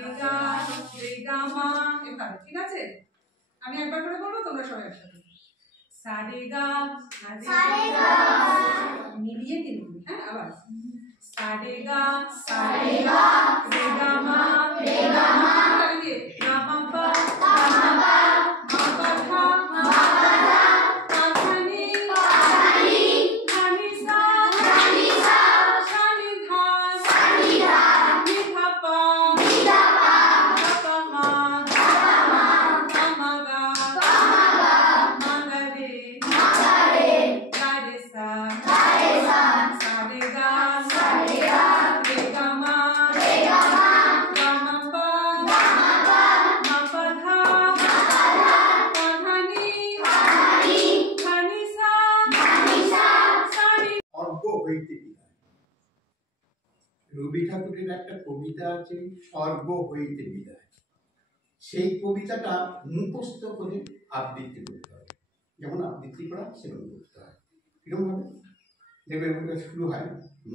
রেগা রেগা মা এভাবে, ঠিক আছে? আমি একবার করে বলবো, তোমরা সবাই একসাথে সা রে গা মিলিয়ে কিন্তু, হ্যাঁ আবার সা রে গা রেগা মা গা মা পা মা পা ধা পা ধা নি ধা নি সা সা নি ধা নি ধা পা মা মা গা মা গা রে গা রে সা সা রে গা রে গা মা গা মা পা মা পা ধা পা ধা নি ধা নি সা সা নি। স্বর্গ হইতে বিদায়। রবি ঠাকুরের একটা কবিতা আছে, স্বর্গ হইতে বিদায়। সেই কবিতাটা মুখস্থ করে আবৃত্তি করতে হবে। যেমন আবৃত্তি করা সেরকম করতে হয়। কিরকম হবে? দেখবে শুরু হয়,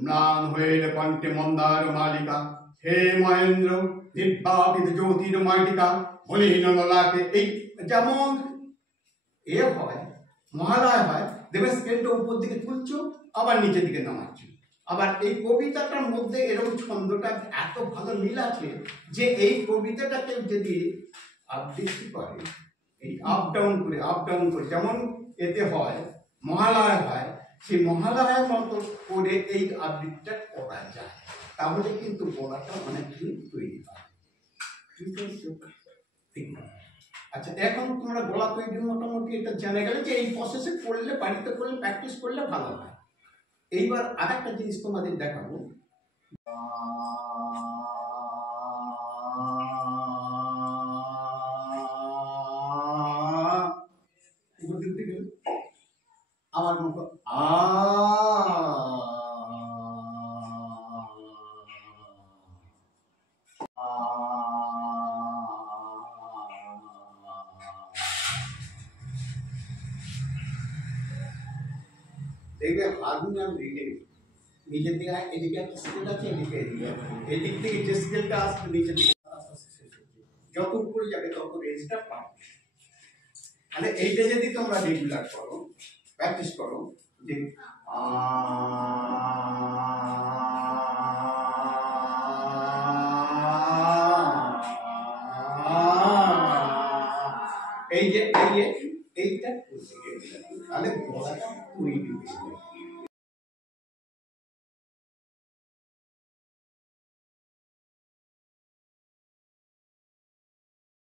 ম্লান হয়ে কণ্ঠে মন্দার মালিকা, হে মহেন্দ্র দিব্যাবিদ জ্যোতির মালিকা, মলিন ললাটে। এই যেমন এ হয়, মহালয় হয়, দেবে স্কেলটা উপর দিকে তুলছো, আবার নিচের দিকে নামাচ্ছ। আবার এই কবিতাটার মধ্যে এরকম ছন্দটা এত ভালো মিল আছে যে এই কবিতাটাকে যদি আবৃত্তি করে, এই আপ ডাউন করে যেমন এতে হয়, মহালয় হয়, সেই মহালয়ের মতো করে এই আবৃত্তিটা করা যায়, তাহলে কিন্তু গলাটা অনেকদিন তৈরি হয়। ঠিক না? আচ্ছা, এখন তোমরা গলা তৈরি মোটামুটি এটা জেনে গেলে যে এই প্রসেসে করলে, বাড়িতে করলে, প্র্যাকটিস করলে ভালো হয়। এইবার আর একটা জিনিস তোমাদের দেখাবো। আমার মতো দেখবে হারমোনিয়াম রিডিং নিচের দিকে, এদিকে একটা স্কেল আছে, এদিকে এদিক থেকে যে স্কেলটা আসবে নিচের দিকে যত উপরে যাবে তত রেঞ্জটা পাবে। মানে এইটা যদি তোমরা রেগুলার করো, প্র্যাকটিস করো, যে এই যে